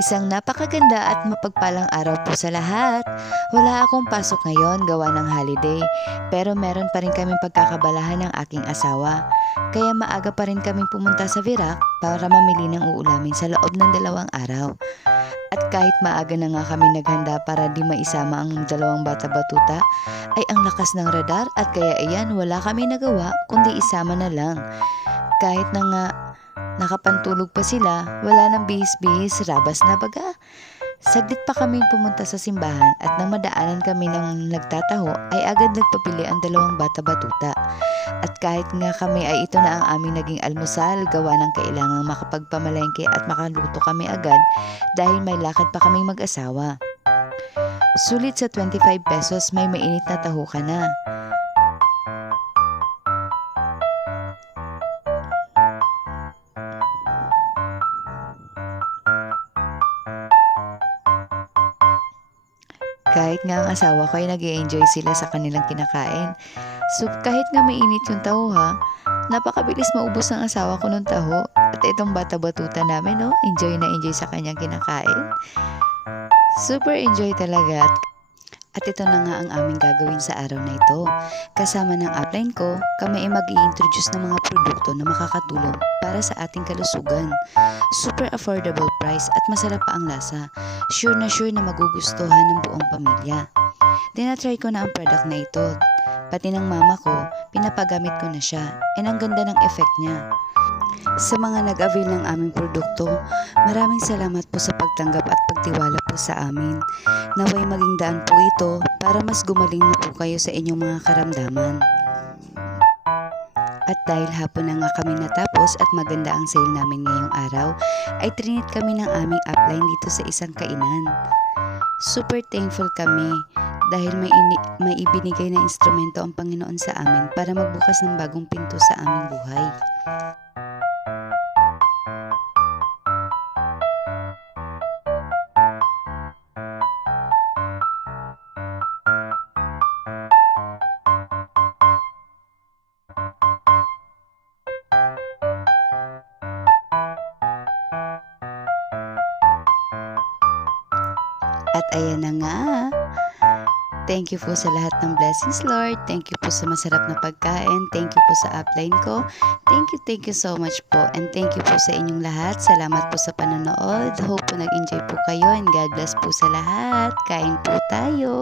Isang napakaganda at mapagpalang araw po sa lahat. Wala akong pasok ngayon gawa ng holiday, pero meron pa rin kaming pagkakabalahan ng aking asawa. Kaya maaga pa rin kaming pumunta sa Virac para mamili ng uulamin sa loob ng 2 araw. At kahit maaga na nga kami naghanda para di maisama ang dalawang bata-batuta, ay ang lakas ng radar at kaya iyan wala kami nagawa kundi isama na lang. Kahit na nga nakapantulog pa sila, wala nang bihis-bihis, rabas na baga. Saglit pa kaming pumunta sa simbahan at nang madaanan kami ng nagtataho ay agad nagpabili ang dalawang bata-batuta. At kahit nga kami ay ito na ang aming naging almusal, gawa ng kailangang makapagpamalengke at makaluto kami agad dahil may lakad pa kaming mag-asawa. Sulit sa 25 pesos may mainit na taho ka na. Kahit nga ang asawa ko ay nag-i-enjoy sila sa kanilang kinakain. So kahit nga mainit yung taho ha, napakabilis maubos ng asawa ko ng taho. At itong bata-batuta namin enjoy na enjoy sa kanyang kinakain. Super enjoy talaga. At ito na nga ang aming gagawin sa araw na ito. Kasama ng upline ko, kami ay mag-i-introduce ng mga produkto na makakatulong para sa ating kalusugan. Super affordable price at masarap pa ang lasa. Sure na magugustuhan ng buong pamilya. Tinatry ko na ang product na ito. Pati ng mama ko, pinapagamit ko na siya. And ang ganda ng effect niya. Sa mga nag-avail ng aming produkto, maraming salamat po sa pagtanggap at pagtiwala po sa amin. Naway maging daan po ito para mas gumaling na po kayo sa inyong mga karamdaman. At dahil hapon na nga kami natapos at maganda ang sale namin ngayong araw, ay trinit kami ng aming upline dito sa isang kainan. Super thankful kami dahil may ibinigay na instrumento ang Panginoon sa amin para magbukas ng bagong pinto sa aming buhay. At ayan na nga. Thank you po sa lahat ng blessings, Lord. Thank you po sa masarap na pagkain. Thank you po sa upline ko. Thank you so much po. And thank you po sa inyong lahat. Salamat po sa panonood. Hope po nag-enjoy po kayo and God bless po sa lahat. Kain po tayo.